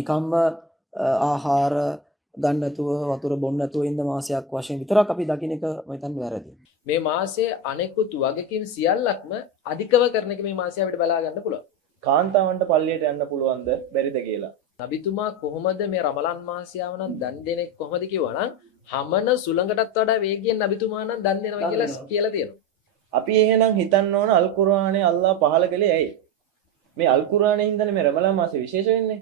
නිකම්ම ආහාර ගන්න නැතුව වතුර බොන්න නැතුව ඉන්න මාසයක් වශයෙන් විතරක් අපි දකින්න එක මම හිතන්නේ වැරදි. මේ මාසයේ අනෙකුත් වගකීම් සියල්ලක්ම අධිකව කරන එක මේ මාසය අපිට බලා ගන්න පුළුවන්. කාන්තාවන්ට පල්ලියට යන්න පුළුවන්ද බැරිද කියලා. නබිතුමා කොහොමද මේ රමලන් මාසය ආවනම් දන් දෙනෙක් කොහොමද කිව්වනම් හමන සුළඟටත් වඩා වේගයෙන් නබිතුමා නම් දන් දෙනවා කියලා තියෙනවා. අපි එහෙනම් හිතන්න ඕන අල් කුර්ආනේ අල්ලාහ් පහල කළේ ඇයි? මේ අල් කුර්ආනේ හින්දානේ මේ රමලාන් මාසෙ විශේෂ වෙන්නේ.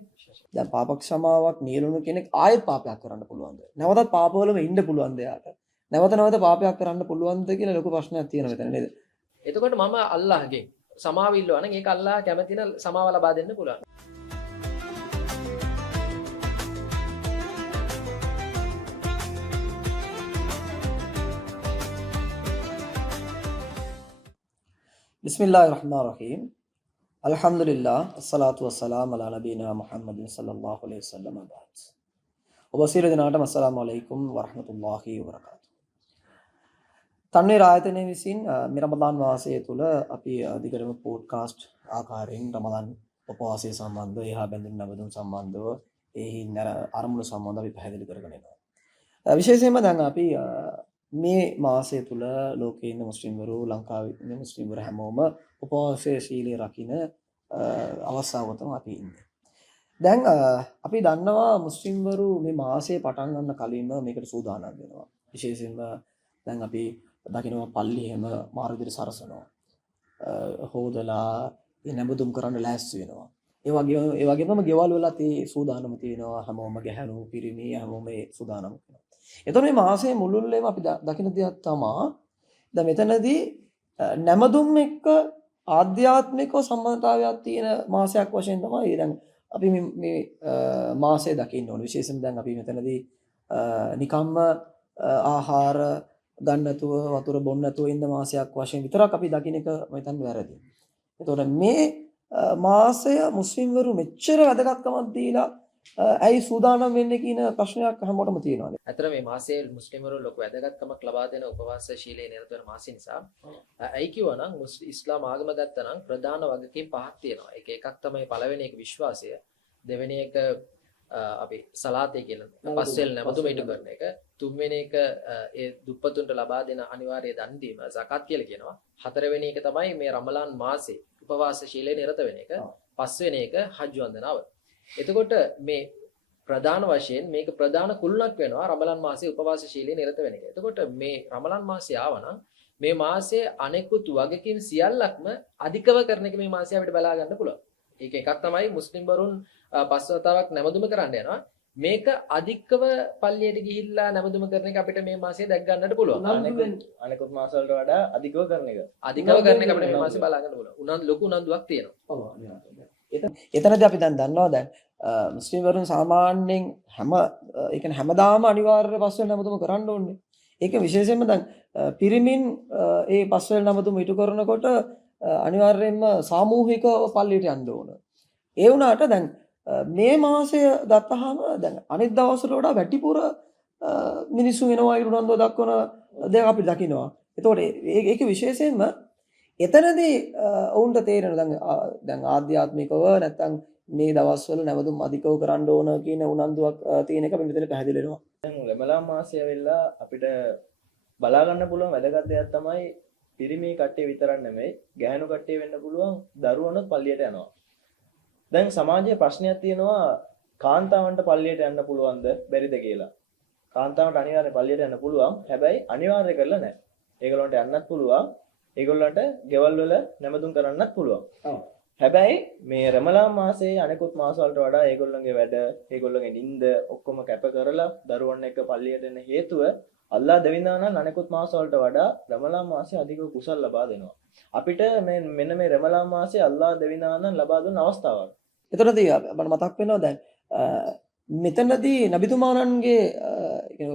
දැන් පාප ක්ෂමාවක් නියලුණු කෙනෙක් ආයෙත් පාපයක් කරන්න පුළුවන්ද? නැවතත් පාපවලම ඉන්න පුළුවන්ද එයාට? නැවත පාපයක් කරන්න පුළුවන්ද කියලා ලොකු ප්‍රශ්නයක් තියෙනවා මෙතන නේද? එතකොට මම අල්ලාහ්ගෙන් සමාව ඉල්ලුවා නම් ඒක අල්ලාහ් කැමති නම් සමාව ලබා දෙන්න පුළුවන්. Bismillahirrahmanirrahim. Alhamdulillah, assalatu wassalamu ala nabiyina Muhammadin sallallahu alaihi wasallam. ඔබ සියලු දෙනාටම අස්සලාමු අලයිකුම් වරහමතුල්ලාහි වබරකාතුහ්. තන්වීර් ආයතනයේ විසින් මේ රමදාන් මාසය තුල අපි දිගටම පොඩ්කාස්ට් ආකාරයෙන් රමදාන් උපවාසය සම්බන්ධව එහා බැඳුම් නවදුම් සම්බන්ධව එහි අරමුණු සම්බන්ධව අපි පැහැදිලි කරගෙන යනවා. විශේෂයෙන්ම දැන් අපි මේ මාසය තුල ලෝකයේ ඉන්න මුස්ලිම්වරු ලංකාවේ ඉන්න මුස්ලිම්වරු හැමෝම උපවාසයේ සීලය රකින්න අවස්ථාවක තමයි අපි ඉන්නේ. දැන් අපි දන්නවා මුස්ලිම්වරු මේ මාසයේ පටන් ගන්න කලින්ම මේකට සූදානම් වෙනවා. විශේෂයෙන්ම දැන් අපි දකිනවා පල්ලි හැම මාර්ගයට සරසනවා. හොදලා නැඹුදුම් කරන්න ලෑස්ති වෙනවා. ඒ වගේම ගෙවල් වලත් ඒ සූදානම තියෙනවා. හැමෝම ගැහණු පිරිමි හැමෝම ඒ සූදානම් වෙනවා. එතකොට මේ මාසයේ මුළුල්ලේම අපි දකින දෙයක් තමයි දැන් මෙතනදී නැඹදුම් එක්ක ආධ්‍යාත්මික සම්බන්ධතාවයක් තියෙන මාසයක් වශයෙන් තමයි දැන් අපි මේ මාසය දකින්න ඕනේ. විශේෂයෙන් දැන් අපි මෙතනදී නිකම්ම ආහාර ගන්න නැතුව වතුර බොන්න නැතුව ඉන්න මාසයක් වශයෙන් විතරක් අපි දකින්න එක මම හිතන්නේ වැරදි. ඒතකොට මේ මාසය මුස්ලිම්වරු මෙච්චර වැදගත්කමක් දීලා ඇයි සූදානම් වෙන්නේ කියන ප්‍රශ්නයක් හැමෝටම තියෙනවා. අතර මේ මාසයේ මුස්ලිම්වරු ලොකු වැදගත්කමක් ලබා දෙන උපවාස ශීලයේ නිරත වෙන මාසෙ නිසා ඇයි කිව්වනම් ඉස්ලාම් ආගම ගත්තනම් ප්‍රධාන වගකීම් පහක් තියෙනවා. ඒක එකක් තමයි පළවෙනි එක විශ්වාසය. දෙවෙනි එක අපි සලාතේ කියන පස්වෙල් නැමතුම ඉටු කරන එක. තුන්වෙනි එක ඒ දුප්පතුන්ට ලබා දෙන අනිවාර්ය දන් දීම zakat කියලා කියනවා. හතරවෙනි එක තමයි මේ රමලාන් මාසේ උපවාස ශීලයේ නිරත වෙන එක. පස්වෙනි එක හජ් වන්දනාව. එතකොට මේ ප්‍රධාන වශයෙන් මේක ප්‍රධාන කුළුණක් වෙනවා රමලාන් මාසයේ උපවාස ශීලයේ නිරත වෙන එක. එතකොට මේ රමලාන් මාසය ආවනම් මේ මාසයේ අනෙකුත් වගකීම් සියල්ලක්ම අධිකව කරන එක මේ මාසය අපිට බලා ගන්න පුළුවන්. ඒක එකක් තමයි මුස්ලිම් වරුන් පස්වතාවක් නැමදුම කරන්න යනවා. මේක අධිකව පල්ලියට ගිහිල්ලා නැමදුම කරන එක අපිට මේ මාසයේ දැක් ගන්නට පුළුවන්. අනෙකුත් මාස වලට වඩා අධිකව කරන එක. අධිකව කරන එක අපිට මේ මාසයේ බලා ගන්න පුළුවන්. උනන් ලොකු උනන්දුවක් තියෙනවා. එතනදී අපි දැන් දන්නවා දැන් මුස්ලිම් වරුන් සාමාන්‍යයෙන් ඒ කියන්නේ හැමදාම අනිවාර්ය පස්වෙල් නැමතුම කරන්න ඕනේ. ඒක විශේෂයෙන්ම දැන් පිරිමින් ඒ පස්වෙල් නැමතුම ඉටු කරනකොට අනිවාර්යයෙන්ම සාමූහිකව පල්ලියට යන්න ඕන. ඒ වුණාට දැන් මේ මාසය ගත්තාම දැන් අනිත් දවස්වල වඩා වැඩිපුර මිනිස්සු වෙනවා ඉරුණන්දෝ දක්වන දෙයක් අපි දකිනවා. ඒතකොට ඒක විශේෂයෙන්ම එතනදී ඔවුන්ට තේරෙන දැන් ආධ්‍යාත්මිකව නැත්නම් මේ දවස්වල නැවතුම් අධිකව කරන්න ඕන කියන උනන්දුවක් තියෙන එක මෙතන පැහැදිලි වෙනවා. දැන් රමලාන් මාසය වෙලා අපිට බලා ගන්න පුළුවන් වැදගත් දෙයක් තමයි පිරිමි කට්ටිය විතරක් නෙමෙයි ගැහැණු කට්ටිය වෙන්න පුළුවන් දරුවනොත් පල්ලියට යනවා. දැන් සමාජයේ ප්‍රශ්නයක් තියෙනවා කාන්තාවන්ට පල්ලියට යන්න පුළුවන්ද බැරිද කියලා. කාන්තාවන්ට අනිවාර්යයෙන් පල්ලියට යන්න පුළුවන්. හැබැයි අනිවාර්ය කරලා නැහැ. ඒගොල්ලන්ට යන්නත් පුළුවන්. ඒගොල්ලන්ට ගෙවල් වල නැමදුම් කරන්නත් පුළුවන්. හැබැයි මේ රමලාන් මාසයේ අනෙකුත් මාස වලට වඩා ඒගොල්ලන්ගේ වැඩ, ඒගොල්ලන්ගේ නිින්ද ඔක්කොම කැප කරලා දරුවන් එක්ක පල්ලියට එන හේතුව අල්ලාහ් දෙවිඳානන් අනෙකුත් මාස වලට වඩා රමලාන් මාසයේ අධික කුසල් ලබා දෙනවා. අපිට මෙන්න මේ රමලාන් මාසයේ අල්ලාහ් දෙවිඳානන් ලබා දුන්න අවස්ථාවක්. එතනදී අපිට මතක් වෙනවා දැන් මෙතනදී නබිතුමාණන්ගේ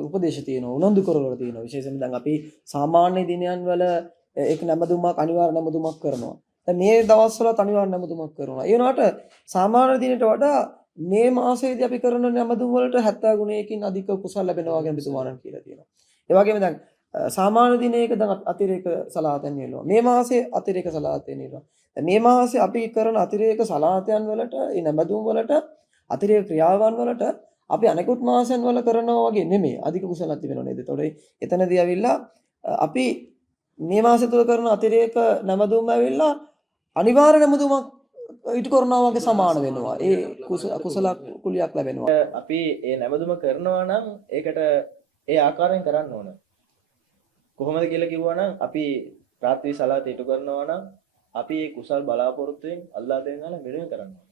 උපදේශ තියෙනවා උනන්දු කරවල තියෙනවා. විශේෂයෙන්ම දැන් අපි සාමාන්‍ය දිනයන් වල ඒක නැමදුමක් අනිවාර්ය නැමදුමක් කරනවා. දැන් මේ දවස්වලත් අනිවාර්ය නැමදුමක් කරනවා. ඒ වුණාට සාමාන්‍ය දිනයට වඩා මේ මාසයේදී අපි කරන නැමදුම් වලට 70 ගුණයකින් අධික කුසල් ලැබෙනවා වගේ නබිතුමාණන් කියලා තියෙනවා. ඒ වගේම දැන් සාමාන්‍ය දිනයක දැන් අතිරේක සලාතයන් නියලනවා. මේ මාසයේ අතිරේක සලාතයන් නියලනවා. දැන් මේ මාසයේ අපි කරන අතිරේක සලාතයන් වලට ඒ නැමදුම් වලට අතිරේක ක්‍රියාවන් වලට අපි අනෙකුත් මාසයන් වල කරනවා වගේ නෙමෙයි අධික කුසලයක් තිබෙනව නේද? ඒතකොට එතනදී ඇවිල්ලා අපි මේ මාසය තුල කරන අතිරේක නැමදුම ඇවිල්ලා අනිවාර්ය නැමදුමක් ඊට කරනවා වගේ සමාන වෙනවා. ඒ කුසල කුලියක් ලැබෙනවා. අපි ඒ නැමදුම කරනවා නම් ඒකට ඒ ආකාරයෙන් කරන්න ඕන. කොහොමද කියලා කිව්වනම් අපි රාත්‍රී සලාත ඉටු කරනවා නම් අපි ඒ කුසල් බලාපොරොත්තුෙන් අල්ලාහ් දෙන්නාලා මෙහෙම කරන්න ඕන.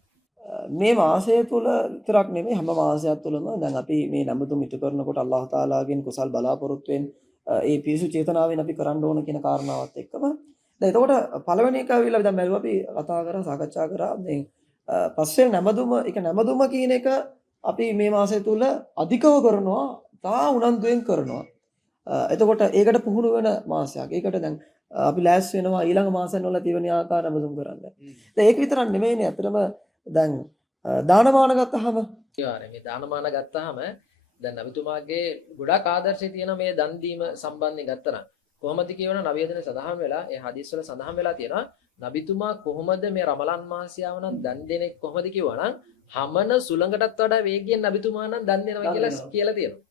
මේ මාසය තුල විතරක් නෙමෙයි හැම මාසයක් තුලම දැන් අපි මේ නැඹුතුම ඉටු කරනකොට අල්ලාහ් තාලාගෙන් කුසල් බලාපොරොත්තුෙන් ඒ පිසු චේතනාවෙන් අපි කරන්න ඕන කියන කාරණාවත් එක්කම දැන් එතකොට පළවෙනි එක ඇවිල්ලා දැන් බැලුවා අපි කතා කරා සාකච්ඡා කරා දැන් පස්සේ නැඹදුම ඒක නැඹදුම කියන එක අපි මේ මාසය තුල අධිකව කරනවා තා උනන්දුවෙන් කරනවා. එතකොට ඒකට පුහුණු වෙන මාසයක්. ඒකට දැන් අපි ලෑස්ති වෙනවා ඊළඟ මාසෙන් වල තියවන ආකාර නැඹදුම් කරන්න. දැන් ඒක විතරක් නෙමෙයිනේ අතරම දැන් දානමාන ගත්තාම මේ දානමාන ගත්තාම දැන් නබිතුමාගේ ගොඩාක් ආදර්ශය තියෙන මේ දන් දීම සම්බන්ධයෙන් ගත්තා නම් කොහොමද කියවන නබියදෙන සඳහන් වෙලා ඒ හදීස් වල සඳහන් වෙලා තියෙනවා නබිතුමා කොහොමද මේ රමලන් මාසය ආව නම් දන් දෙනෙක් කොහොමද කියවනම් හමන සුළඟටත් වඩා වේගයෙන් නබිතුමා නම් දන් දෙනවා කියලා තියෙනවා.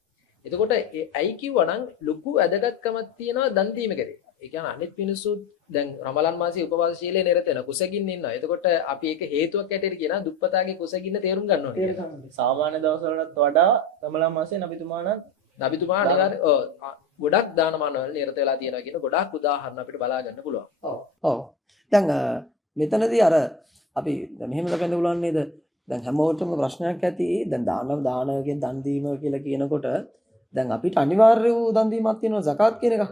එතකොට ඇයි කිව්වනම් ලොකු වැදගත්කමක් තියෙනවා දන් දීම කරේ. ඒ කියන්නේ අනිත් මිනිස්සු දැන් රමලන් මාසයේ උපවාස ශීලයේ නිරත වෙන කුසගින්න ඉන්නවා. එතකොට අපි ඒක හේතුවක් ඇටියට කියන දුප්පතාගේ කුසගින්න තේරුම් ගන්න ඕනේ. සාමාන්‍ය දවස්වලටත් වඩා රමලාන් මාසයේ නබිතුමා අනිවාර්ය ගොඩක් දානමාන වල නිරත වෙලා තියෙනවා කියන ගොඩක් උදාහරණ අපිට බලා ගන්න පුළුවන්. ඔව්. දැන් මෙතනදී අර අපි මෙහෙම ලබන්න පුළුවන් නේද? දැන් හැමෝටම ප්‍රශ්නයක් ඇති. දැන් දානකෙන් දන් දීම කියලා කියනකොට දැන් අපිට අනිවාර්ය වූ දන් දීමක් තියෙනවා zakat කියන එක.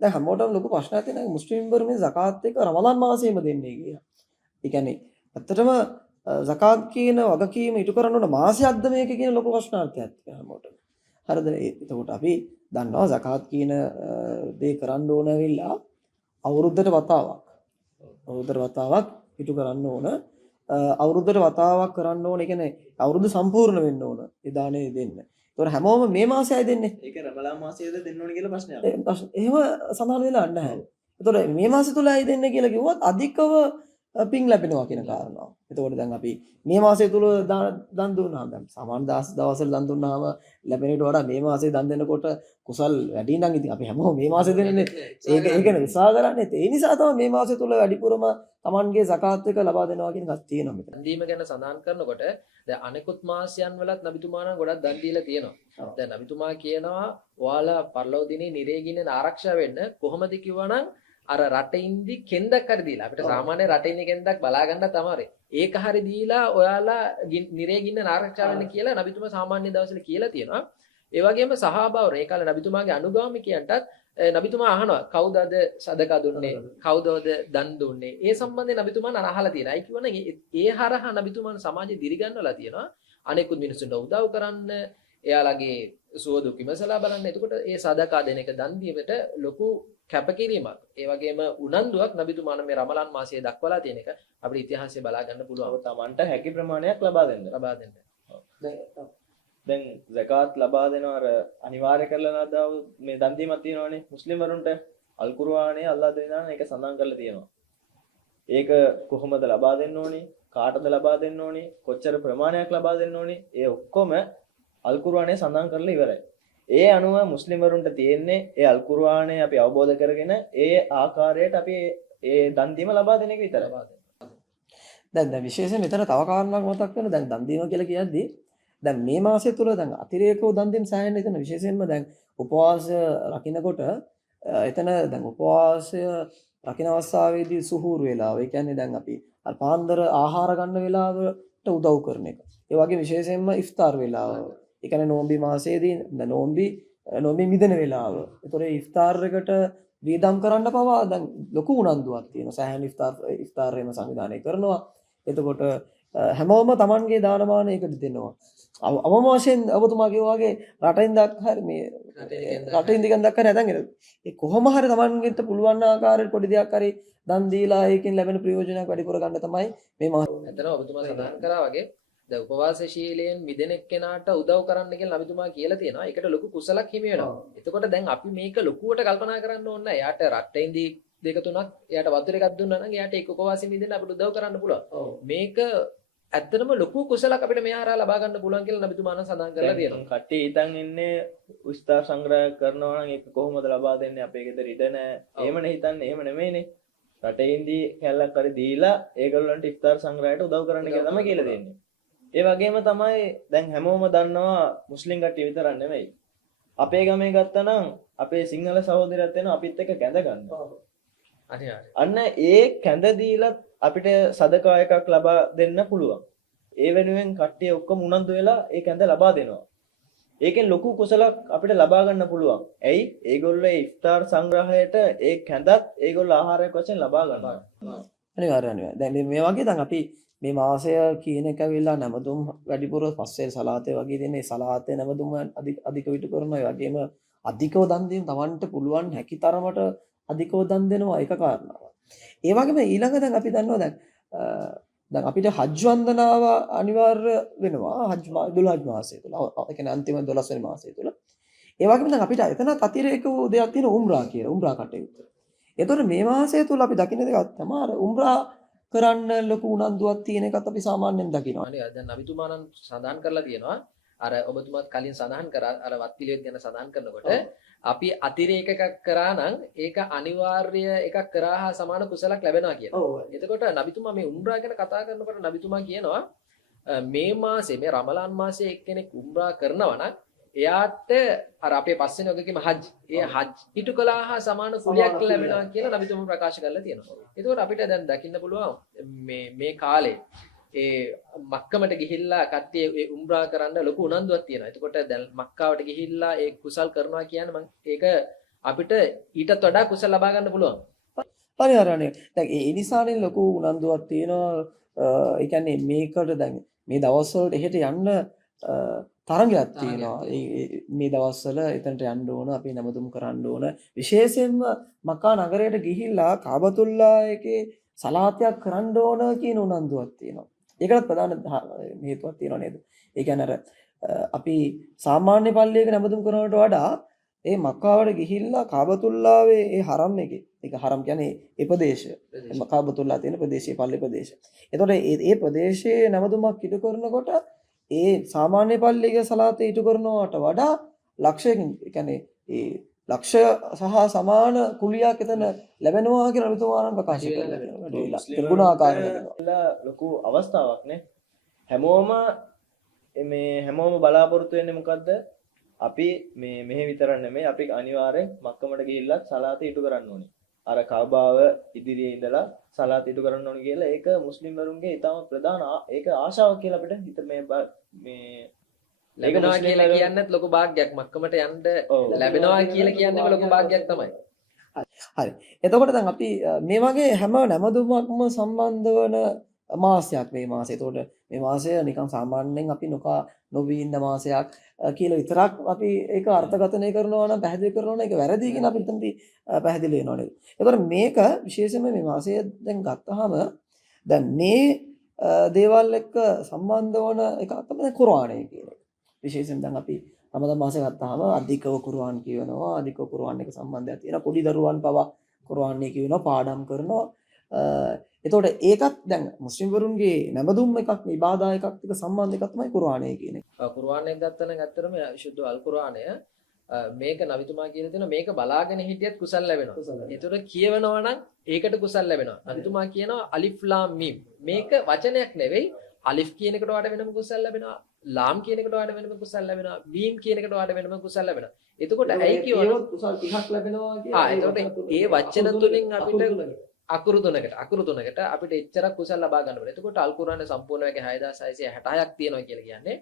දැන් හැමෝටම ලොකු ප්‍රශ්නයක් තියෙනවා මුස්ලිම්වරු මේ zakat එක රමදාන් මාසෙම දෙන්නේ කියලා. ඒ කියන්නේ ඇත්තටම zakat කියන වගකීම ඉටු කරන ඕන මාසයක්ද මේක කියන ලොකු ප්‍රශ්නාර්ථයක් තියෙනවා හැමෝටම. හරිද? එතකොට අපි දන්නවා zakat කියන දේ කරන්න ඕන වෙලා අවුරුද්දට වතාවක් ඉටු කරන්න ඕන. අවුරුද්දට වතාවක් කරන්න ඕන. ඒ කියන්නේ අවුරුද්ද සම්පූර්ණ වෙන්න ඕන. ඒ දාණය දෙන්න. ඒතකොට හැමෝම මේ මාසයයි දෙන්නේ. ඒක රමලාන් මාසයේද දෙන්න ඕන කියලා ප්‍රශ්නයක්. එහෙම සඳහන් වෙලා නැහැ. ඒතකොට මේ මාසෙ තුලයි දෙන්නේ කියලා කිව්වොත් අධිකව පින් ලැබෙනවා කියන කාරණාව. එතකොට දැන් අපි මේ මාසය තුල දන් දුන්නා. දැන් සාමාන්‍ය දවසවල දන් දුන්නාම ලැබෙනට වඩා මේ මාසේ දන් දෙනකොට කුසල් වැඩි නම් ඉතින් අපි හැමෝම මේ මාසේ දෙන්නේ. ඒකනේ උත්සාහ කරන්නේ. ඒ නිසා තමයි මේ මාසය තුල වැඩිපුරම Tamanගේ zakat එක ලබා දෙනවා කියන එකක් තියෙනවා මෙතන. දන් දීම ගැන සඳහන් කරනකොට දැන් අනෙකුත් මාසයන් වලත් නබිතුමා නම් ගොඩක් දන් දීලා තියෙනවා. දැන් නබිතුමා කියනවා ඔයාලා පරලොව දිනේ නිරේගින්න ආරක්ෂා වෙන්න කොහොමද කිව්වනම් අර රටේ ඉඳි කෙන්දක් හරි දීලා අපිට සාමාන්‍ය රටේ ඉන්න කෙන්දක් බලා ගන්න තමයි. ඒක හරි දීලා ඔයාලා නිරේගින්න ආරක්ෂා වෙන්න කියලා නබිතුමා සාමාන්‍ය දවස්වල කියලා තියෙනවා. ඒ වගේම සහාබාවර ඒ කාලේ නබිතුමාගේ අනුගාමිකයන්ටත් නබිතුමා අහනවා කවුද අද සදකා දුන්නේ කවුද දන් දුන්නේ ඒ සම්බන්ධයෙන් නබිතුමාන අහලා තියෙනවා. ඒ කියවනේ ඒ හරහා නබිතුමාන සමාජය දිරිගන්නවලා තියෙනවා. අනෙකුත් මිනිස්සුන්ට උදව් කරන්න එයාලගේ සුව දුක් විමසලා බලන්න. එතකොට ඒ සදකා දෙන එක දන් දීමට ලොකු කැපකිරීමක් ඒ වගේම උනන්දුවක් නබිතුමාන මේ රමලාන් මාසයේ දක්වලා තියෙන එක අපිට ඉතිහාසයේ බලා ගන්න පුළුවන්. තමන්ට හැකි ප්‍රමාණයක් ලබා දෙන්න. දැන් zakat ලබා දෙනවා අර අනිවාර්ය කරලා දාව මේ දන් දීමක් තියෙනවානේ මුස්ලිම් වරුන්ට අල් කුර්ආනයේ අල්ලාහ් දෙනා ඒක සඳහන් කරලා තියෙනවා. ඒක කොහොමද ලබා දෙන්න ඕනේ? කාටද ලබා දෙන්න ඕනේ? කොච්චර ප්‍රමාණයක් ලබා දෙන්න ඕනේ? ඒ ඔක්කොම අල් කුර්ආනයේ සඳහන් කරලා ඉවරයි. ඒ අනුව මුස්ලිම් වරුන්ට තියෙන්නේ ඒ අල් කුර්ආනය අපි අවබෝධ කරගෙන ඒ ආකාරයට අපි ඒ දන් දීම ලබා දෙන එක විතරයි. දැන් විශේෂයෙන් මෙතන තව කාරණාවක් මතක් වෙනවා. දැන් දන් දීම කියලා කියද්දී දැන් මේ මාසය තුල දැන් අතිරේකව දන් දීම සෑහෙන එතන විශේෂයෙන්ම දැන් උපවාසය රකින්නකොට එතන දැන් උපවාසය රකින්න අවස්ථාවේදී සුහූර් වේලාව. ඒ කියන්නේ දැන් අපි අර පාන්දර ආහාර ගන්න වෙලාවට උදව් කරන එක. ඒ වගේ විශේෂයෙන්ම ඉෆ්තාර් වේලාව. ඒ කියන්නේ නොම්බි මාසයේදී නොම්බි මිදෙන වෙලාව. ඒතොර ඉෆ්තාර් එකට වේදම් කරන්න පවා දැන් ලොකු උනන්දුවක් තියෙනවා. සෑහෙන ඉෆ්තාරේම සංවිධානය කරනවා. එතකොට හැමෝම Tamanගේ දානමාන ඒකට දෙනවා. අවම වශයෙන් ඔබතුමා කියවා වගේ රටින් දක් හරි මේ රටින් දිගන් දක් හරි නැතන් ඒ කොහොම හරි Tamanගෙන්ට පුළුවන් ආකාරයට පොඩි දෙයක් හරි දන් දීලා ඒකෙන් ලැබෙන ප්‍රයෝජනයක් වැඩිපුර ගන්න තමයි මේ මාස. එතන ඔබතුමා සඳහන් කරා වගේ දැන් උපවාස ශීලයෙන් මිදෙන එක්කෙනාට උදව් කරන්න කියලා නබිතුමා කියලා තියෙනවා. ඒකට ලොකු කුසලක් හිමි වෙනවා. එතකොට දැන් අපි මේක ලොකුවට කල්පනා කරන්න ඕනේ නැහැ. එයාට රටෙන්දී දෙක තුනක් එයාට වතුර එකක් දුන්නා නම් එයාට ඒක උපවාසෙ මිදෙන්න අපිට උදව් කරන්න පුළුවන්. මේක ඇත්තටම ලොකු කුසලයක් අපිට මේ හරහා ලබා ගන්න පුළුවන් කියලා නබිතුමාණන් සඳහන් කරලා තියෙනවා. කට්ටිය හිතන් ඉන්නේ විස්තර සංග්‍රහ කරනවා නම් ඒක කොහොමද ලබා දෙන්නේ අපේ ගෙදර ඉඩ නැහැ. එහෙමනේ හිතන්නේ. එහෙම නෙමෙයිනේ. රටේ ඉඳි කැලලක් හරි දීලා ඒගොල්ලන්ට ඉෆ්තාර් සංග්‍රහයට උදව් කරන්න කියලා තමයි කියලා දෙන්නේ. ඒ වගේම තමයි දැන් හැමෝම දන්නවා මුස්ලිම් කට්ටිය විතරක් නෙමෙයි. අපේ ගමේ ගත්තනම් අපේ සිංහල සහෝදරයත් වෙනවා අපිත් එක්ක කැඳ ගන්නවා. අන්න ඒ කැඳ දීලා අපිට සදකා එකක් ලබා දෙන්න පුළුවන්. ඒ වෙනුවෙන් කට්ටිය ඔක්කොම උනන්දු වෙලා ඒ කැඳ ලබා දෙනවා. ඒකෙන් ලොකු කුසලයක් අපිට ලබා ගන්න පුළුවන්. ඇයි? ඒගොල්ලෝ ඉෆ්තාර් සංග්‍රහයට ඒ කැඳත් ඒගොල්ලෝ ආහාරයක් වශයෙන් ලබා ගන්නවා. අනිවාර්යයෙන්ම. දැන් මේ වගේ දැන් අපි මේ මාසය කියන එක ඇවිල්ලා නැමදුම් වැඩිපුර පස්සේ සලාතේ වගේ දෙන්නේ සලාතේ නැමදුම් අධික විට කරනවා. ඒ වගේම අධිකව දන් දීම Tamanට පුළුවන් හැකි තරමට අධිකව දන් දෙනවා ඒක කාරණාවක්. ඒ වගේම ඊළඟ දැන් අපි දන්නවා දැන් අපිට හජ් වන්දනාව අනිවාර්ය වෙනවා දුල් හජ් මාසය තුල. ඒ කියන්නේ අන්තිම 12 වෙනි මාසය තුල. ඒ වගේම දැන් අපිට එතනත් අතිරේක දෙයක් තියෙන උම්රා කියලා. උම්රා කටයුතු. ඒතකොට මේ මාසය තුල අපි දකින්න දෙයක් තමයි අර උම්රා කරන්න ලොකු උනන්දුවක් තියෙන එකත් අපි සාමාන්‍යයෙන් දකිනවා. අනේ දැන් නබිතුමාණන් සඳහන් කරලා තියෙනවා අර ඔබතුමාත් කලින් සඳහන් කරා අර වත් පිළිවෙත් ගැන සඳහන් කරනකොට අපි අතිරේක එකක් කරා නම් ඒක අනිවාර්ය එකක් කරා හා සමාන කුසලයක් ලැබෙනවා කියලා. එතකොට නබිතුමා මේ උම්රා ගැන කතා කරනකොට නබිතුමා කියනවා මේ මාසේ මේ රමලාන් මාසයේ එක්කෙනෙක් උම්රා කරනවා නම් එයාට අර අපේ පස්වෙනි වගකීම හජ්. ඒ හජ් ඉටු කළා හා සමාන කුලියක් ලැබෙනවා කියලා නබිතුමා ප්‍රකාශ කරලා තියෙනවා. එතකොට අපිට දැන් දකින්න පුළුවන් මේ කාලේ ඒ මක්කමට ගිහිල්ලා කට්ටිය ඒ උම්රා කරන්න ලොකු උනන්දුවක් තියෙනවා. එතකොට දැන් මක්කාවට ගිහිල්ලා ඒ කුසල් කරනවා කියන්නේ මම ඒක අපිට ඊටත් වඩා කුසල් ලබා ගන්න පුළුවන්. පරිහරණය. දැන් ඒ නිසානේ ලොකු උනන්දුවක් තියෙනවා. ඒ කියන්නේ මේකට දැන් මේ දවස්වලට එහෙට යන්න තරංගයක් තියෙනවා. මේ දවස්වල එතනට යන්න ඕන, අපි නමදුම් කරන්න ඕන. විශේෂයෙන්ම මක්කා නගරයට ගිහිල්ලා කාබතුල්ලා එකේ සලාතයක් කරන්න ඕන කියන උනන්දුවක් තියෙනවා. ඒකට ප්‍රධාන හේතුවක් තියෙනවා නේද? ඒ කියන්නේ අර අපි සාමාන්‍ය පල්ලියක නමදුම් කරනවට වඩා ඒ මක්කාවට ගිහිල්ලා කාබතුල්ලාවේ ඒ හරම් එකේ, ඒක හරම් කියන්නේ ඒ ප්‍රදේශය. කාබතුල්ලා තියෙන ප්‍රදේශයේ පල්ලි ප්‍රදේශය. එතකොට ඒ ප්‍රදේශයේ නමදුමක් ඉටු කරනකොට ඒ සාමාන්‍ය පල්ලියක සලාතේ ඉටු කරනවට වඩා ලක්ෂයකින්, ඒ කියන්නේ ඒ ලක්ෂය සහ සමාන කුලියක් එතන ලැබෙනවා කියලා නබිතුමාණන් ප්‍රකාශ කරලා ලොකු අවස්ථාවක් නේ. හැමෝම බලාපොරොත්තු වෙන්නේ මොකද්ද? අපි මෙහෙ විතර නෙමෙයි අපි අනිවාර්යෙන් මක්කමට ගිහිල්ලා සලාත ඉටු කරන්න ඕනේ. අර කබාව ඉදිරියේ ඉඳලා සලාත ඉටු කරන්න ඕනේ කියලා ඒක මුස්ලිම් වරුන්ගේ ඊටම ප්‍රධාන ඒක ආශාවක් කියලා අපිට හිත මේ ලැබෙනවා කියලා කියන්නත් ලොකු භාග්යක්. මක්කමට යන්න ලැබෙනවා කියලා කියන්නේම ලොකු භාග්යක් තමයි. හරි. එතකොට දැන් අපි මේ වගේ හැම නැමදුමක්ම සම්බන්ධ වන මාසයක් මේ මාසය. එතකොට මේ මාසය නිකන් සාමාන්‍යයෙන් අපි නොවී ඉන්න මාසයක් කියලා විතරක් අපි ඒක අර්ථකථනය කරනවා නම් පැහැදිලි කරනවා නම් ඒක වැරදි කියන අපි හිතන්නේ පැහැදිලි වෙනවා නේද? එතකොට මේක විශේෂයෙන්ම මේ මාසය දැන් ගත්තාම දැන් මේ දේවල් එක්ක සම්බන්ධ වන එකක් තමයි කුර්ආනය කියන එක. විශේෂයෙන් දැන් අපි රමදාන් මාසය ගත්තාම අධිකව කුර්ආන් කියවනවා, අධිකව කුර්ආන් එක සම්බන්ධයක් තියෙනවා. පොඩි දරුවන් පවා කුර්ආන් එක කියවනවා, පාඩම් කරනවා. එතකොට ඒකත් දැන් මුස්ලිම් වරුන්ගේ නැමදුම් එකක්, ඉබාදා එකක් එක්ක සම්බන්ධ එකක් තමයි කුර්ආනය කියන එක. කුර්ආන් එක ගත්තා නම් ඇත්තටම විසුද්ධ අල් කුර්ආනය මේක නබිතුමා කියලා තියෙනවා මේක බලාගෙන හිටියත් කුසල් ලැබෙනවා. ඒතකොට කියවනවා නම් ඒකට කුසල් ලැබෙනවා. නබිතුමා කියනවා අලිෆ් ලාම් මීම්. මේක වචනයක් නෙවෙයි. අලිෆ් කියන එකට වඩා වෙනම කුසල් ලැබෙනවා. ලාම් කියන එකට වඩා වෙනම කුසල් ලැබෙනවා. මීම් කියන එකට වඩා වෙනම කුසල් ලැබෙනවා. එතකොට ඇයි කියවන කුසල් 30ක් ලැබෙනවා කියන්නේ. එතකොට ඒ වචන තුලින් අපිට අකුරු තුනකට අපිට එච්චරක් කුසල් ලබා ගන්න බෑ. එතකොට අල් කුර්ආනයේ සම්පූර්ණ වගේ 6666ක් තියෙනවා කියලා කියන්නේ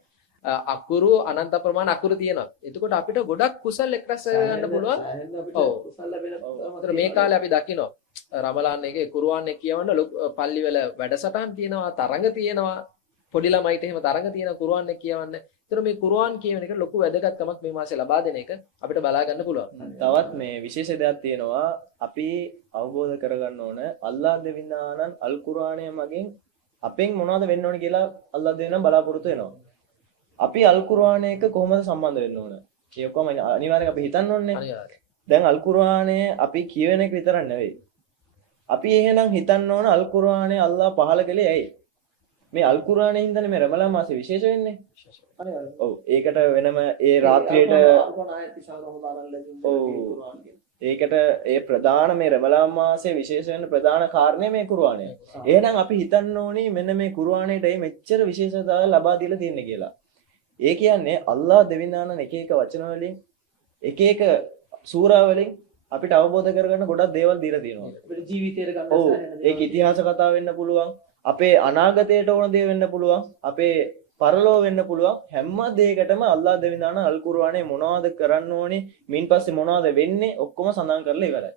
අකුරු අනන්ත ප්‍රමාණ අකුරු තියෙනවා. එතකොට අපිට ගොඩක් කුසල් එක්රැස් කරගන්න පුළුවන්. ඔව්. කුසල් ලැබෙන මේ කාලේ අපි දකිනවා රමලාන් එකේ කුර්ආන් එක කියවන්න පල්ලිවල වැඩසටහන් තියෙනවා, තරඟ තියෙනවා. පොඩි ළමයිට එහෙම තරඟ තියෙනවා කුර්ආන් එක කියවන්න. ඒතර මේ කුර්ආන් කියවන එක ලොකු වැදගත්කමක් මේ මාසේ ලබා දෙන එක අපිට බලා ගන්න පුළුවන්. තවත් මේ විශේෂ දෙයක් තියෙනවා අපි අවබෝධ කරගන්න ඕන අල්ලාහ් දෙවිඳානන් අල් කුර්ආනය මගින් අපෙන් මොනවද වෙන්න ඕන කියලා අල්ලාහ් දෙවිඳානන් බලාපොරොත්තු වෙනවා. අපි අල් කුර්ආනය එක කොහොමද සම්බන්ධ වෙන්න ඕන? ඒ ඔක්කොම අනිවාර්යෙන් අපි හිතන්න ඕනේ. දැන් අල් කුර්ආනය අපි කියවෙන එක විතරක් නෙවෙයි. අපි එහෙනම් හිතන්න ඕන අල් කුර්ආනය අල්ලාහ් පහල කළේ ඇයි? මේ අල් කුර්ආනයේ හින්දානේ මේ රමලාන් මාසේ විශේෂ වෙන්නේ. ඔව් ඒකට වෙනම ඒ රාත්‍රියට ඒකට ඒ ප්‍රධාන මේ රමලාන් මාසේ විශේෂ වෙන ප්‍රධාන කාරණේ මේ කුර්ආනය. එහෙනම් අපි හිතන්න ඕනේ මෙන්න මේ කුර්ආනයට මේ මෙච්චර විශේෂතාවය ලබා දීලා තියෙන්නේ කියලා. ඒ කියන්නේ අල්ලාහ් දෙවිඳානන් එක එක වචන වලින් එක එක සූරා වලින් අපිට අවබෝධ කරගන්න ගොඩක් දේවල් දීලා තියෙනවා. අපිට ජීවිතයට ගන්න ඒක ඉතිහාස කතා වෙන්න පුළුවන්. අපේ අනාගතයට ඕන දේ වෙන්න පුළුවන්. අපේ පරලෝ වෙන්න පුළුවන්. හැම දෙයකටම අල්ලාහ් දෙවිඳානන් අල් කුර්ආනයේ මොනවද කරන්න ඕනේ, මින් පස්සේ මොනවද වෙන්නේ ඔක්කොම සඳහන් කරලා ඉවරයි.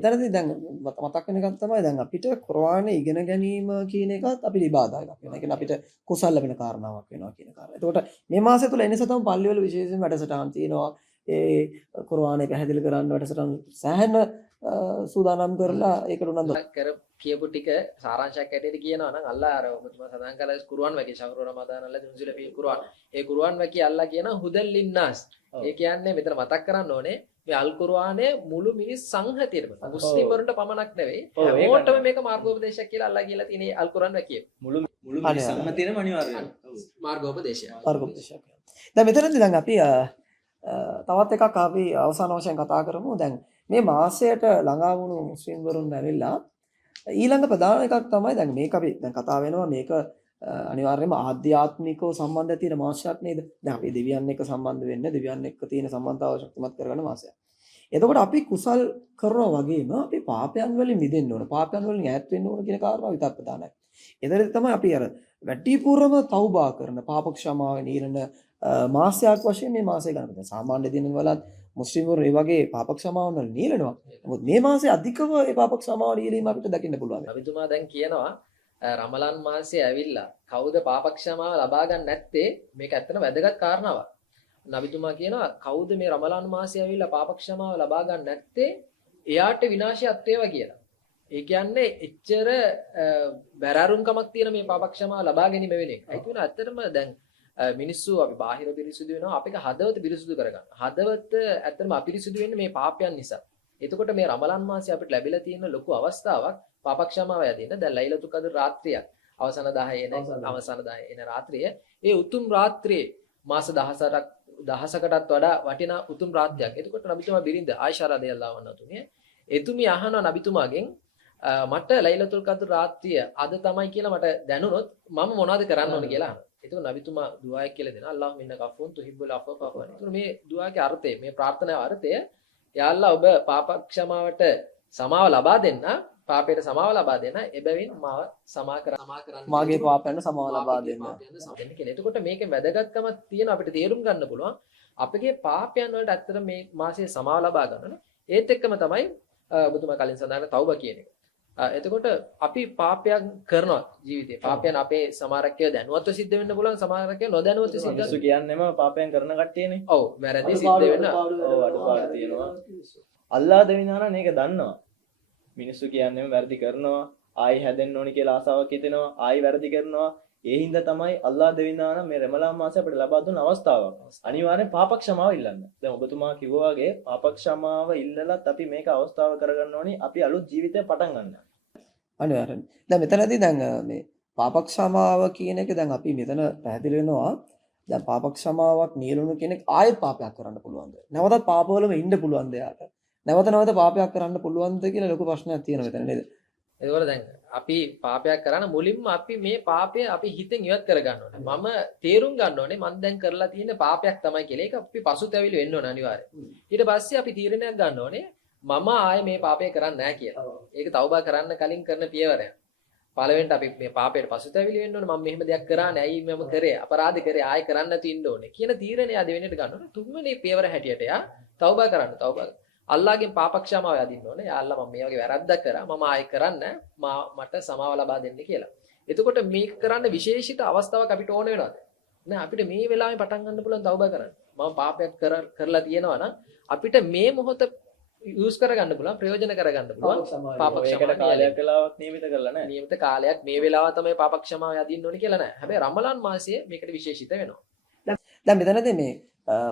එතනදී දැන් මතක් වෙන එකක් තමයි දැන් අපිට කුර්ආනය ඉගෙන ගැනීම කියන එකත් අපිට ඉබාදාවක් වෙනවා. ඒ කියන්නේ අපිට කුසල් ලැබෙන කාරණාවක් වෙනවා කියන කාරණා. එතකොට මේ මාසය තුල එනිසා තමයි පල්ලිවල විශේෂයෙන් වැඩසටහන් තියෙනවා. ඒ කුර්ආනය පැහැදිලි කරන්න වැඩසටහන් සෑහෙන සූදානම් කරලා ඒකට උනන්දු කර කියපු ටික සාරාංශයක් ඇටියට කියනවා නම් අල්ලා අර ඔබතුමා සඳහන් කළා කුර්ආන් වගේ ශහරු රමදාන් අල්ලා දුන්සිල පී කුර්ආන්. ඒ කුර්ආන් වගේ අල්ලා කියනවා හුදල් ලින්නාස්. ඒ කියන්නේ මෙතන මතක් කරන්න ඕනේ මේ අල් කුර්ආනයේ මුළු මිනිස් සංහතියටම මුස්ලිම් වරුන්ට පමණක් නෙවෙයි හැමෝටම මේක මාර්ගෝපදේශයක් කියලා අල්ලා කියලා තියෙන අල් කුර්ආන් වගේ. මුළු මිනිස් සංහතියම අනිවාර්යයි. මාර්ගෝපදේශයක්. මාර්ගෝපදේශයක්. දැන් මෙතනදී දැන් අපි තවත් එකක් අපි අවසාන වශයෙන් කතා කරමු. දැන් මේ මාසයට ළඟා වුණු මුස්ලිම් වරුන් ඇවිල්ලා ඊළඟ ප්‍රධාන එකක් තමයි දැන් මේක අපි දැන් කතා වෙනවා මේක අනිවාර්යයෙන්ම ආධ්‍යාත්මිකව සම්බන්ධ තියෙන මාසයක් නේද? දැන් අපි දෙවියන් එක්ක සම්බන්ධ වෙන්නේ දෙවියන් එක්ක තියෙන සම්බන්ධතාව ශක්තිමත් කරගන්න මාසයක්. එතකොට අපි කුසල් කරනවා වගේම අපි පාපයන් වලින් මිදෙන්න ඕන. පාපයන් වලින් ඈත් වෙන්න ඕන කියන කාරණාව විතක් ප්‍රධානයි. එතනදී තමයි අපි අර වැඩිපුරම තවුබා කරන පාප ක්ෂමාවෙන් ඊළඟ මාසයක් වශයෙන් මේ මාසය ගන්න පුළුවන්. සාමාන්‍ය දිනවලත් මුස්ලිම්වරු මේ වගේ පාප ක්ෂමාවන් වල නියලනවා. නමුත් මේ මාසේ අධිකව ඒ පාප ක්ෂමාව නියලීම අපිට දකින්න පුළුවන්. නබිතුමා දැන් කියනවා රමලාන් මාසයේ ඇවිල්ලා කවුද පාප ක්ෂමාව ලබා ගන්න නැත්තේ මේක ඇත්තටම වැදගත් කාරණාවක්. නබිතුමා කියනවා කවුද මේ රමලාන් මාසයේ ඇවිල්ලා පාප ක්ෂමාව ලබා ගන්න නැත්තේ එයාට විනාශයත් වේවා කියලා. ඒ කියන්නේ එච්චර බැරරුම්කමක් තියෙන මේ පාප ක්ෂමාව ලබා ගැනීම වෙන එක. ඒ කියන්නේ ඇත්තටම දැන් මිනිස්සු අපි බාහිර පිරිසිදු වෙනවා අපිට හදවත පිරිසිදු කරගන්න. හදවත ඇත්තටම අපිරිසිදු වෙන්නේ මේ පාපයන් නිසා. එතකොට මේ රමලාන් මාසයේ අපිට ලැබිලා තියෙන ලොකු අවස්ථාවක් පාප ක්ෂමාව යදින්න. දැන් ලෛලතුල් කද්ර් රාත්‍රියක් අවසාන 10 එන රාත්‍රිය. ඒ උතුම් රාත්‍රියේ මාස 10කටත් වඩා වටිනා උතුම් රාත්‍රියක්. එතකොට නබිතුමා බිරිඳ ආයිෂා රදියල්ලාහු අන්හා තුමිය එතුමිය අහනවා නබිතුමාගෙන් මට ලෛලතුල් කද්ර් රාත්‍රිය අද තමයි කියලා මට දැනුනොත් මම මොනවද කරන්න ඕන කියලා අහනවා. එතකොට නබිතුමා දුආයක් කියලා දෙනවා. අල්ලාහ් මින්න ගෆුන් තුහිබ්බුල් අෆ්ව ෆෆන්. එතකොට මේ දුආගේ අර්ථය මේ ප්‍රාර්ථනාවේ අර්ථය යා අල්ලාහ් ඔබ පාප ක්ෂමාවට සමාව ලබා දෙන්න, පාපයට සමාව ලබා දෙන්න. එබැවින් මාව සමා කරන්න. මාගේ පාපයන්ට සමාව ලබා දෙන්න. එතකොට මේකේ වැදගත්කමක් තියෙන අපිට තේරුම් ගන්න පුළුවන්. අපගේ පාපයන් වලට ඇත්තට මේ මාසයේ සමාව ලබා ගන්න. ඒත් එක්කම තමයි ඔබතුමා කලින් සඳහන් කළ තෞබා කියන එක. එතකොට අපි පාපයන් කරනවා ජීවිතේ. පාපයන් අපේ සමහරක් ඒවා දැනුවත්ව සිද්ධ වෙන්න පුළුවන්, සමහරක් ඒවා නොදැනුවත්ව සිද්ධ වෙන්න. මිනිස්සු කියන්නේම පාපයන් කරන කට්ටියනේ. ඔව් වැරදි සිද්ධ වෙන්න. ඔව් අඩුපාඩු තියෙනවා. අල්ලාහ් දෙවිඳානන් මේක දන්නවා. මිනිස්සු කියන්නේම වැරදි කරනවා, ආයි හැදෙන්න ඕනි කියලා ආසාවක් හිතෙනවා, ආයි වැරදි කරනවා. ඒ හින්දා තමයි අල්ලාහ් දෙවිඳානන් මේ රමලාන් මාසය අපිට ලබා දුන්න අවස්ථාවක්. අනිවාර්යෙන් පාප ක්ෂමාව ඉල්ලන්න. දැන් ඔබතුමා කිව්වා වගේ පාප ක්ෂමාව ඉල්ලලත් අපි මේක අවස්ථාව කරගන්න ඕනි. අපි අලුත් ජීවිතයක් පටන් ගන්න. අනිවාර්යෙන්. දැන් මෙතනදී දැන් මේ පාප ක්ෂමාව කියන එක දැන් අපි මෙතන පැහැදිලි වෙනවා. දැන් පාප ක්ෂමාවක් නියලුණු කෙනෙක් ආයෙත් පාපයක් කරන්න පුළුවන්ද? නැවතත් පාපවලම ඉන්න පුළුවන්ද එයාට? නැවත පාපයක් කරන්න පුළුවන්ද කියලා ලොකු ප්‍රශ්නයක් තියෙනවා මෙතන නේද? ඒකවල දැන් අපි පාපයක් කරන මුලින්ම අපි මේ පාපය අපි හිතෙන් ඉවත් කර ගන්න ඕනේ. මම තේරුම් ගන්න ඕනේ මම දැන් කරලා තියෙන පාපයක් තමයි කියලා. ඒක අපි පසුතැවිලි වෙන්න ඕන අනිවාර්යයෙන්. ඊට පස්සේ අපි තීරණයක් ගන්න ඕනේ මම ආයේ මේ පාපය කරන්නේ නැහැ කියලා. ඒක තවබා කරන්න කලින් කරන පියවරයක්. පළවෙනිට අපි මේ පාපයට පසුතැවිලි වෙන්න ඕනේ. මම මෙහෙම දෙයක් කරා නෑ. ඇයි මම කරේ? අපරාධ කරේ. ආයෙ කරන්න නැතු ඉන්න ඕනේ. කියන තීරණය ආ දෙවෙනිට ගන්න ඕනේ. තුන්වෙනි පියවර හැටියට යා තවබා කරන්න. තවබා අල්ලාහ්ගෙන් පාප ක්ෂමාව යදින්න ඕනේ. යා අල්ලාහ් මම මේ වගේ වැරද්දක් කරා. මම ආයෙ කරන්නේ මට සමාව ලබා දෙන්න කියලා. එතකොට මේක කරන්න විශේෂිත අවස්ථාවක් අපිට ඕන වෙනවද? නෑ අපිට මේ වෙලාවේ පටන් ගන්න පුළුවන් තවබා කරන්න. මම පාපයක් කරලා තියෙනවා නම් අපිට මේ මොහොත යූස් කරගන්න පුළුවන් ප්‍රයෝජන කරගන්න පුළුවන් පාප ක්ෂමාව කාලයක් වෙලාවක් නියමිත කරලා නැහැ. නියමිත කාලයක් මේ වෙලාව තමයි පාප ක්ෂමාව යදින්න ඕනේ කියලා නෑ. හැබැයි රමලාන් මාසයේ මේකට විශේෂිත වෙනවා. දැන් මෙතනදී මේ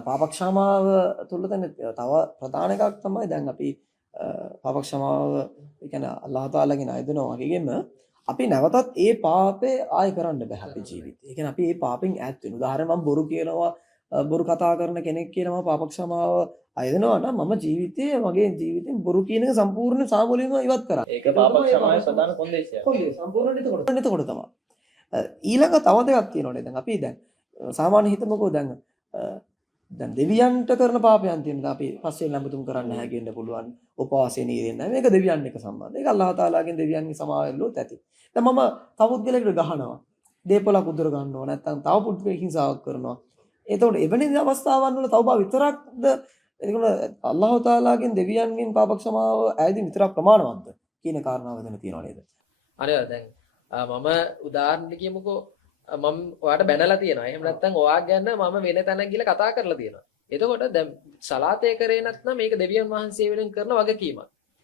පාප ක්ෂමාව තුල තව ප්‍රධාන එකක් තමයි දැන් අපි පාප ක්ෂමාව ඒ කියන්නේ අල්ලාහ් තාලාගෙන් අයදනවා වගේම අපි නැවතත් ඒ පාපේ ආයෙ කරන්න බෑ අපේ ජීවිතේ. ඒ කියන්නේ අපි ඒ පාපෙන් ඈත් වෙන. උදාහරණ මම බොරු කියනවා, බොරු කතා කරන කෙනෙක් කියනවා පාප ක්ෂමාව අයදනවා නම් මම ජීවිතේ මගේ ජීවිතෙන් බොරු කියන එක සම්පූර්ණ සාමූලිකව ඉවත් කරා. ඒක පාප ක්ෂමාවේ ප්‍රධාන කොන්දේසියක්. සම්පූර්ණ එතකොට තමයි. ඊළඟ තව දෙයක් තියෙනවානේ දැන් අපි දැන් සාමාන්‍ය හිතමුකෝ දැන් දෙවියන්ට කරන පාපයන් තියෙනවා. අපි පස්සේ ලැබුතුම් කරන්න හැගෙන්න පුළුවන්. උපවාසයේ නීරෙන්න. මේක දෙවියන් එක්ක සම්බන්ධ. ඒක අල්ලාහ් තාලාගෙන් දෙවියන්ගේ සමාවෙල්ලුත් ඇති. දැන් මම තව පුද්ගලයෙකුට ගහනවා. දේපලක් උදුර ගන්නවා. නැත්නම් තව පුද්ගලයෙක් හිංසාවක් කරනවා. එතකොට එවැනි අවස්ථාවන් වල තවබා විතරක්ද එතකොට අල්ලාහ් තාලාගෙන් දෙවියන්ගෙන් පාප ක්ෂමාව ඈදින් විතරක් ප්‍රමාණවත්ද කියන කාරණාව වෙන තියෙනව නේද? අර දැන් මම උදාහරණයක් කියමුකෝ මම ඔයාට බැනලා තියෙනවා. එහෙම නැත්නම් ඔයා ගැන මම වෙන තැනක ගිහලා කතා කරලා තියෙනවා. එතකොට දැන් සලාතේ කරේ නැත්නම් මේක දෙවියන් වහන්සේ වෙනුවෙන් කරන වගකීමක්.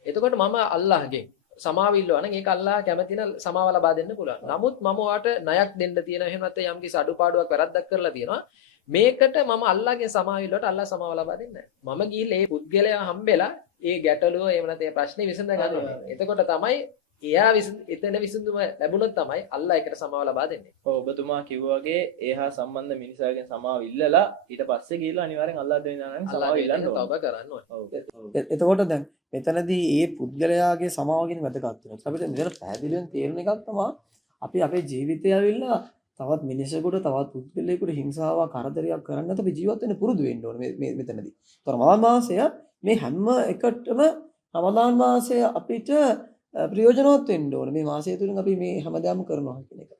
එතකොට මම අල්ලාහ්ගෙන් සමාව ඉල්ලුවා නම් ඒක අල්ලාහ් කැමති නම් සමාව ලබා දෙන්න පුළුවන්. නමුත් මම ඔයාට ණයක් දෙන්න තියෙනවා. එහෙම නැත්නම් යම්කිසි අඩුපාඩුවක් වැරද්දක් කරලා තියෙනවා. මේකට මම අල්ලාහ්ගෙන් සමාව ඉල්ලුවට අල්ලාහ් සමාව ලබා දෙන්නේ නැහැ. මම ගිහිල්ලා මේ පුද්ගලයා හම්බෙලා ඒ ගැටලුව එහෙම නැත්නම් ඒ ප්‍රශ්නේ විසඳ ගන්නවා. එතකොට තමයි එයා එතන විසඳුම ලැබුණොත් තමයි අල්ලාහ් එකට සමාව ලබා දෙන්නේ. ඔව් ඔබතුමා කිව්වා වගේ ඒහා සම්බන්ධ මිනිසාගෙන් සමාව ඉල්ලලා ඊට පස්සේ ගිහලා අනිවාර්යෙන් අල්ලාහ් දෙවියන්ගෙන් සමාව ඉල්ලන්න ඕන. තවබ කරන්න ඕනේ. ඔව්. එතකොට දැන් මෙතනදී ඒ පුද්ගලයාගේ සමාව ගැන වැදගත් වෙනවා. අපිට මෙතන පැහැදිලිවෙන් තේරෙන එකක් තමයි අපි අපේ ජීවිතය ඇවිල්ලා තවත් මිනිසෙකුට තවත් පුද්ගලයෙකුට හිංසාවක් කරදරයක් කරන්න නැතුව අපි ජීවත් වෙන්න පුරුදු වෙන්න ඕනේ මේ මෙතනදී. ඒතර රමදාන් මාසය මේ හැම එකටම රමදාන් මාසය අපිට ප්‍රයෝජනවත් වෙන්න ඕනේ. මේ මාසය තුලින් අපි මේ හැමදාම කරනවා කියන එක.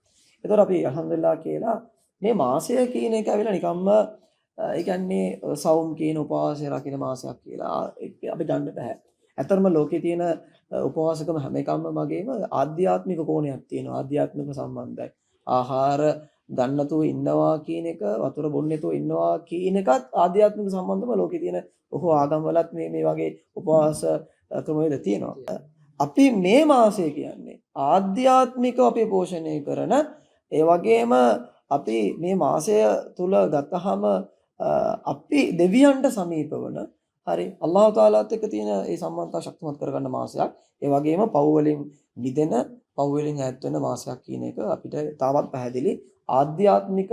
ඒතර අපි අල්හම්දුලිල්ලාහ් කියලා මේ මාසය කියන එක ඇවිල්ලා නිකම්ම ඒ කියන්නේ සවුම් කියන උපවාසය රකින්න මාසයක් කියලා අපි ගන්න බෑ. ඇත්තටම ලෝකේ තියෙන උපවාසකම හැම එකම වගේම ආධ්‍යාත්මික කෝණයක් තියෙනවා. ආධ්‍යාත්මික සම්බන්ධයි. ආහාර ගන්නතුව ඉන්නවා කියන එක වතුර බොන්නේතුව ඉන්නවා කියන එකත් ආධ්‍යාත්මික සම්බන්ධම ලෝකේ තියෙන බොහෝ ආගම්වලත් මේ වගේ උපවාස ක්‍රමවේද තියෙනවා. අපි මේ මාසය කියන්නේ ආධ්‍යාත්මිකව අපි පෝෂණය කරන ඒ වගේම අපි මේ මාසය තුල ගතහම අපි දෙවියන්ට සමීප වන හරි අල්ලාහ් තාලාත් එක්ක තියෙන ඒ සම්බන්ධතාව ශක්තිමත් කරගන්න මාසයක්. ඒ වගේම පව් වලින් මිදෙන පව් වලින් ඈත් වෙන මාසයක් කියන එක අපිට තාමත් පැහැදිලි ආධ්‍යාත්මිකව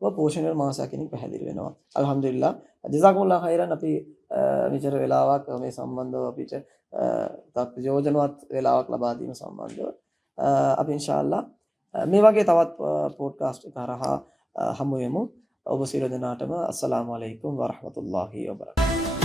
පෝෂණය මාසයක් කියන එක පැහැදිලි වෙනවා. අල්හම්දුලිල්ලාහ් ජසාකුමුල්ලාහ් khairan අපි මෙච්චර වෙලාවක් මේ සම්බන්ධව අපිට ප්‍රයෝජනවත් වෙලාවක් ලබා දීම සම්බන්ධව අපි ඉන්ෂාල්ලාහ් මේ වගේ තවත් පොඩ්කාස්ට් එක හරහා හමු වෙමු. ඔබ සියලු දෙනාටම අස්සලාමු අලයිකුම් වරහමතුල්ලාහි වබරකාතුහ්.